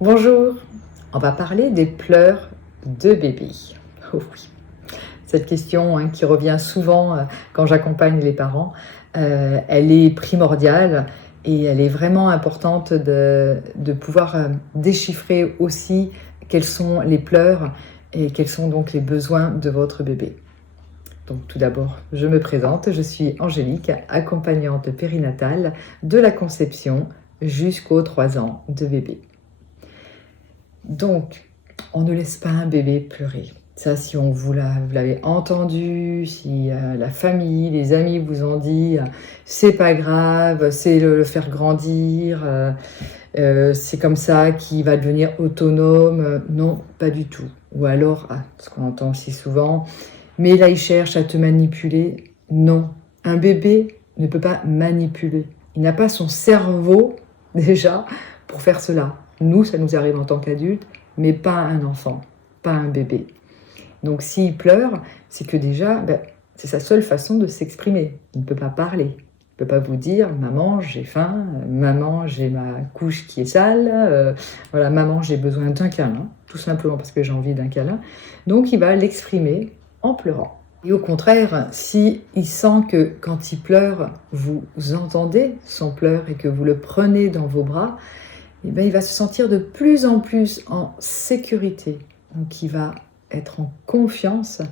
Bonjour, on va parler des pleurs de bébé. Oh oui, cette question qui revient souvent quand j'accompagne les parents, elle est primordiale et elle est vraiment importante de pouvoir déchiffrer aussi quels sont les pleurs et quels sont donc les besoins de votre bébé. Donc tout d'abord, je me présente, je suis Angélique, accompagnante périnatale de la conception jusqu'aux 3 ans de bébé. Donc, on ne laisse pas un bébé pleurer. Ça, si vous l'avez entendu, si la famille, les amis vous ont dit c'est pas grave, c'est le faire grandir, c'est comme ça qu'il va devenir autonome. Non, pas du tout. Ou alors, ce qu'on entend aussi souvent, mais là il cherche à te manipuler. Non, un bébé ne peut pas manipuler. Il n'a pas son cerveau déjà pour faire cela. Nous, ça nous arrive en tant qu'adultes, mais pas un enfant, pas un bébé. Donc s'il pleure, c'est que déjà, c'est sa seule façon de s'exprimer. Il ne peut pas parler. Il ne peut pas vous dire « Maman, j'ai faim. Maman, j'ai ma couche qui est sale. Voilà, maman, j'ai besoin d'un câlin. » Tout simplement parce que j'ai envie d'un câlin. Donc il va l'exprimer en pleurant. Et au contraire, s'il sent que quand il pleure, vous entendez son pleur et que vous le prenez dans vos bras, eh bien, il va se sentir de plus en plus en sécurité. Donc il va être en confiance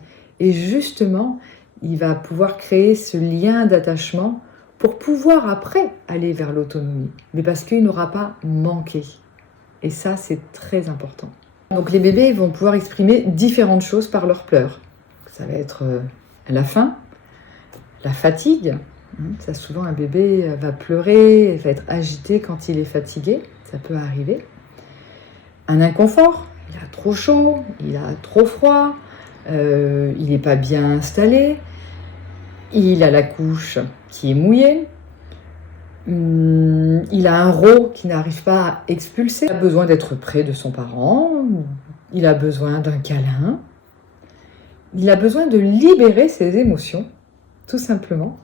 et justement, il va pouvoir créer ce lien d'attachement pour pouvoir après aller vers l'autonomie. Mais parce qu'il n'aura pas manqué. Et ça, c'est très important. Donc les bébés vont pouvoir exprimer différentes choses par leurs pleurs. Ça va être la faim, la fatigue. Ça, souvent, un bébé va pleurer, va être agité quand il est fatigué. Ça peut arriver. Un inconfort, il a trop chaud, il a trop froid, il n'est pas bien installé, il a la couche qui est mouillée, il a un rot qui n'arrive pas à expulser, il a besoin d'être près de son parent, il a besoin d'un câlin, il a besoin de libérer ses émotions, tout simplement.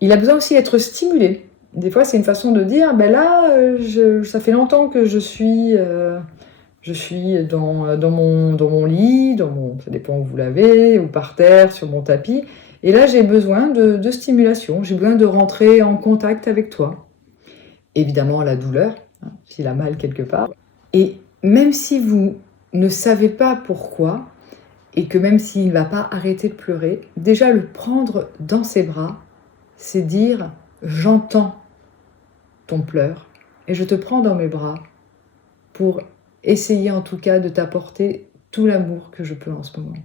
Il a besoin aussi d'être stimulé. Des fois, c'est une façon de dire, ça fait longtemps que je suis dans mon lit, ça dépend où vous l'avez, ou par terre, sur mon tapis. Et là, j'ai besoin de stimulation, j'ai besoin de rentrer en contact avec toi. Évidemment, la douleur, s'il a mal quelque part. Et même si vous ne savez pas pourquoi, et que même s'il ne va pas arrêter de pleurer, déjà le prendre dans ses bras, c'est dire « j'entends ton pleur et je te prends dans mes bras pour essayer en tout cas de t'apporter tout l'amour que je peux en ce moment. »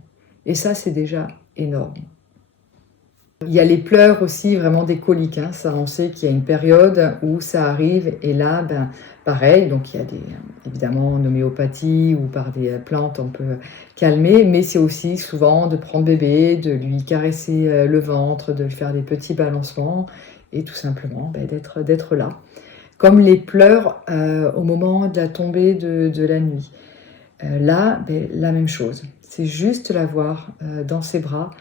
Et ça, c'est déjà énorme. Il y a les pleurs aussi, vraiment des coliques. Ça, on sait qu'il y a une période où ça arrive et là, pareil, donc il y a évidemment en homéopathie ou par des plantes, on peut calmer, mais c'est aussi souvent de prendre bébé, de lui caresser le ventre, de lui faire des petits balancements et tout simplement d'être là. Comme les pleurs au moment de la tombée de la nuit. Là, la même chose. C'est juste l'avoir dans ses bras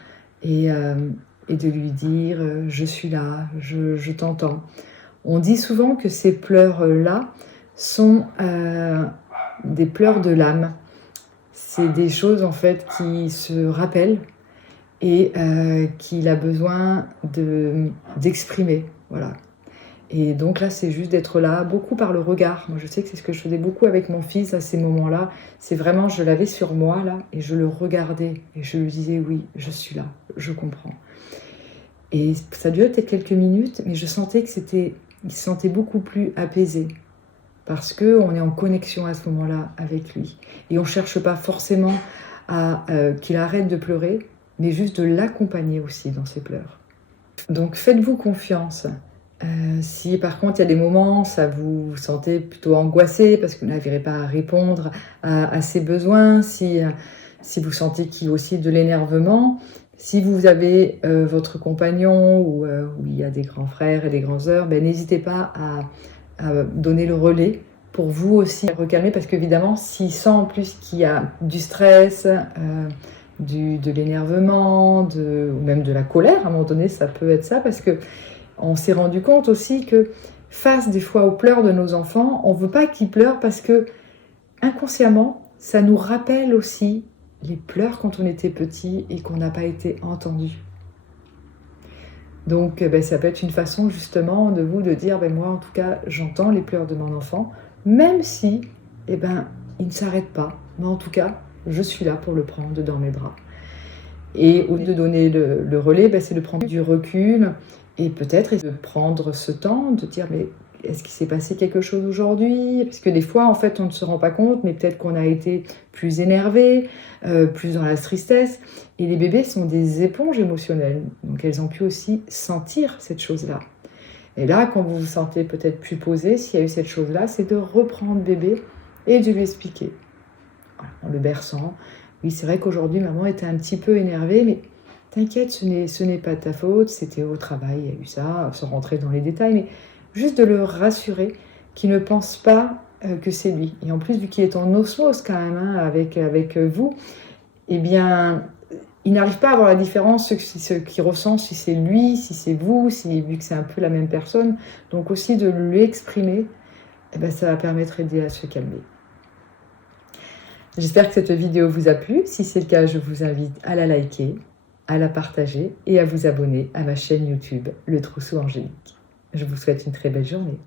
et de lui dire « je suis là, je t'entends ». On dit souvent que ces pleurs-là sont des pleurs de l'âme. C'est des choses en fait qui se rappellent et qu'il a besoin d'exprimer. Voilà. Et donc là, c'est juste d'être là, beaucoup par le regard. Moi, je sais que c'est ce que je faisais beaucoup avec mon fils à ces moments-là. C'est vraiment, je l'avais sur moi, là, et je le regardais. Et je lui disais, oui, je suis là, je comprends. Et ça durait peut-être quelques minutes, mais je sentais qu'il se sentait beaucoup plus apaisé. Parce qu'on est en connexion à ce moment-là avec lui. Et on ne cherche pas forcément à qu'il arrête de pleurer, mais juste de l'accompagner aussi dans ses pleurs. Donc faites-vous confiance. Si par contre il y a des moments où vous sentez plutôt angoissé parce que vous n'arriverez pas à répondre à ses besoins, si vous sentez qu'il y a aussi de l'énervement, si vous avez votre compagnon ou il y a des grands frères et des grands sœurs, n'hésitez pas à donner le relais pour vous aussi recalmer, parce qu'évidemment s'il sent en plus qu'il y a du stress, de l'énervement, ou même de la colère, à un moment donné ça peut être ça, parce que on s'est rendu compte aussi que face des fois aux pleurs de nos enfants, on ne veut pas qu'ils pleurent parce que inconsciemment, ça nous rappelle aussi les pleurs quand on était petit et qu'on n'a pas été entendu. Donc ça peut être une façon justement de vous de dire, moi en tout cas j'entends les pleurs de mon enfant, même si il ne s'arrête pas, mais en tout cas je suis là pour le prendre dans mes bras. Et au lieu de donner le relais, c'est de prendre du recul et peut-être de prendre ce temps, de dire mais est-ce qu'il s'est passé quelque chose aujourd'hui? Parce que des fois, en fait, on ne se rend pas compte, mais peut-être qu'on a été plus énervé, plus dans la tristesse. Et les bébés sont des éponges émotionnelles, donc elles ont pu aussi sentir cette chose-là. Et là, quand vous vous sentez peut-être plus posé, s'il y a eu cette chose-là, c'est de reprendre bébé et de lui expliquer, voilà, en le berçant. Oui, c'est vrai qu'aujourd'hui, maman était un petit peu énervée, mais t'inquiète, ce n'est pas ta faute, c'était au travail, il y a eu ça, sans rentrer dans les détails, mais juste de le rassurer, qu'il ne pense pas que c'est lui. Et en plus, vu qu'il est en osmose quand même avec vous, eh bien, il n'arrive pas à avoir la différence, ce qu'il ressent, si c'est lui, si c'est vous, vu que c'est un peu la même personne. Donc aussi de lui exprimer, ça va permettre d'aider à se calmer. J'espère que cette vidéo vous a plu. Si c'est le cas, je vous invite à la liker, à la partager et à vous abonner à ma chaîne YouTube, Le Trousseau Angélique. Je vous souhaite une très belle journée.